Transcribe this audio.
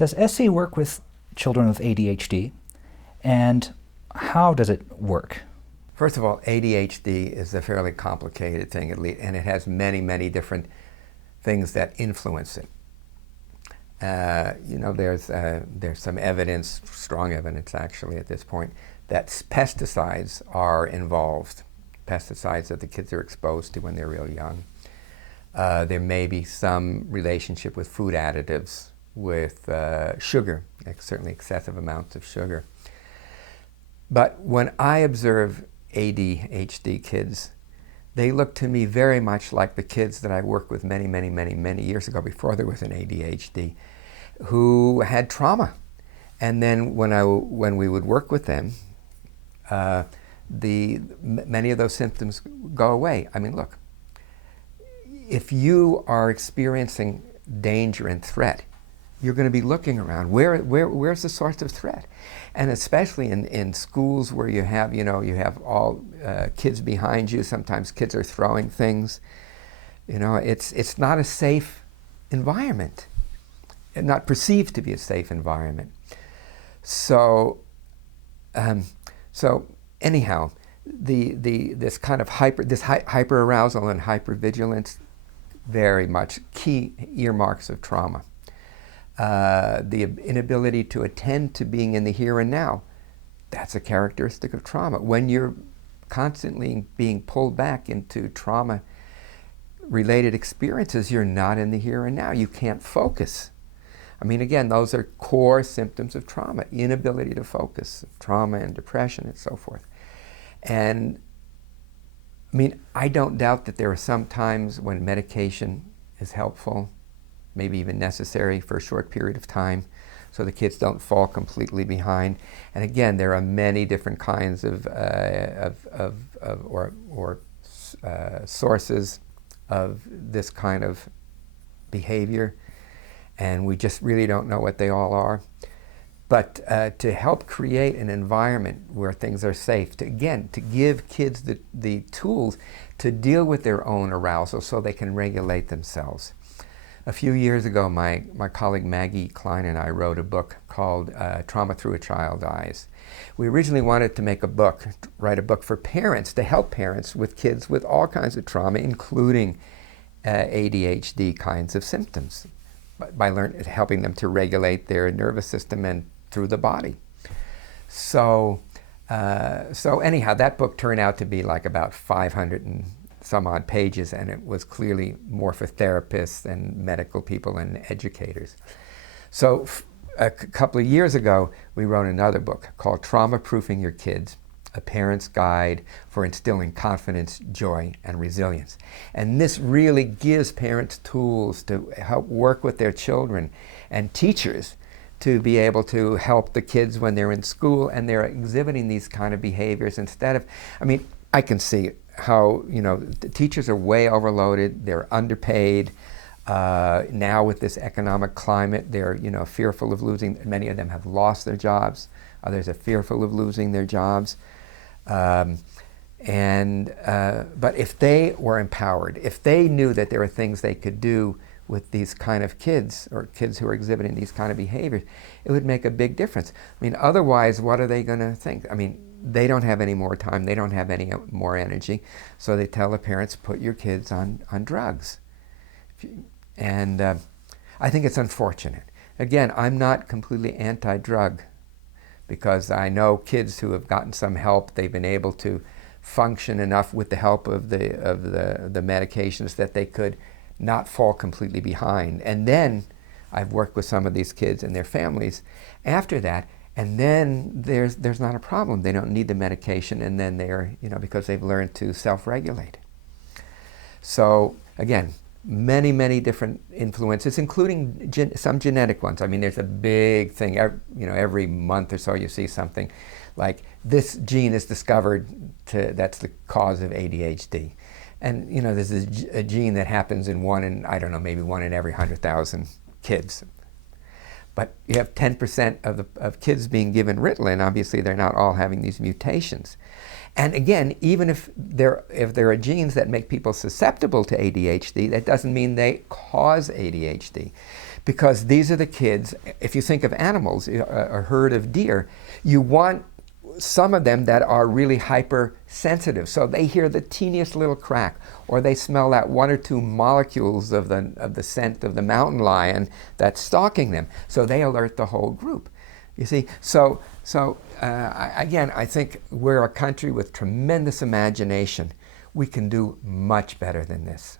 Does SE work with children with ADHD, and how does it work? First of all, ADHD is a fairly complicated thing, and it has many, many different things that influence it. There's some evidence, strong evidence actually at this point, that pesticides are involved. Pesticides that the kids are exposed to when they're real young. There may be some relationship with food additives, with sugar, certainly excessive amounts of sugar. But when I observe ADHD kids, they look to me very much like the kids that I worked with many, many, many, many years ago before there was an ADHD, who had trauma. And then when we would work with them, many of those symptoms go away. I mean, look, if you are experiencing danger and threat, you're going to be looking around. Where's the source of threat? And especially in schools where you have all kids behind you. Sometimes kids are throwing things. It's not a safe environment, and not perceived to be a safe environment. So anyhow, this kind of hyperarousal and hypervigilance, very much key earmarks of trauma. The inability to attend to being in the here and now, that's a characteristic of trauma. When you're constantly being pulled back into trauma-related experiences, you're not in the here and now. You can't focus. I mean, again, those are core symptoms of trauma, inability to focus, trauma and depression and so forth. And I mean, I don't doubt that there are some times when medication is helpful, maybe even necessary for a short period of time, so the kids don't fall completely behind. And again, there are many different kinds of sources of this kind of behavior, and we just really don't know what they all are. But to help create an environment where things are safe, to give kids the tools to deal with their own arousal so they can regulate themselves. A few years ago, my colleague Maggie Klein and I wrote a book called Trauma Through a Child's Eyes. We originally wanted to write a book for parents, to help parents with kids with all kinds of trauma, including ADHD kinds of symptoms, by helping them to regulate their nervous system and through the body. So anyhow, that book turned out to be like about 500 and some odd pages, and it was clearly more for therapists and medical people and educators. So a couple of years ago, we wrote another book called Trauma Proofing Your Kids, A Parent's Guide for Instilling Confidence, Joy, and Resilience. And this really gives parents tools to help work with their children, and teachers to be able to help the kids when they're in school and they're exhibiting these kind of behaviors instead of, I mean, I can see how, the teachers are way overloaded, they're underpaid. Now with this economic climate, they're, fearful of losing, many of them have lost their jobs, others are fearful of losing their jobs. But if they were empowered, if they knew that there were things they could do with these kind of kids, or kids who are exhibiting these kind of behaviors, it would make a big difference. I mean, otherwise, what are they going to think? I mean, they don't have any more time, they don't have any more energy, so they tell the parents, put your kids on drugs. And I think it's unfortunate. Again, I'm not completely anti-drug, because I know kids who have gotten some help, they've been able to function enough with the help of the medications that they could not fall completely behind. And then I've worked with some of these kids and their families after that, and then there's not a problem. They don't need the medication, and then they're, because they've learned to self-regulate. So again, many, many different influences, including some genetic ones. I mean, there's a big thing, every month or so you see something like this gene is discovered that's the cause of ADHD. And there's a gene that happens in maybe one in every 100,000 kids. But you have 10% of kids being given Ritalin. Obviously, they're not all having these mutations. And again, even if there are genes that make people susceptible to ADHD, that doesn't mean they cause ADHD. Because these are the kids, if you think of animals, a herd of deer, you want some of them that are really hypersensitive. So they hear the teeniest little crack, or they smell that one or two molecules of the scent of the mountain lion that's stalking them. So they alert the whole group. You see, again, I think we're a country with tremendous imagination. We can do much better than this.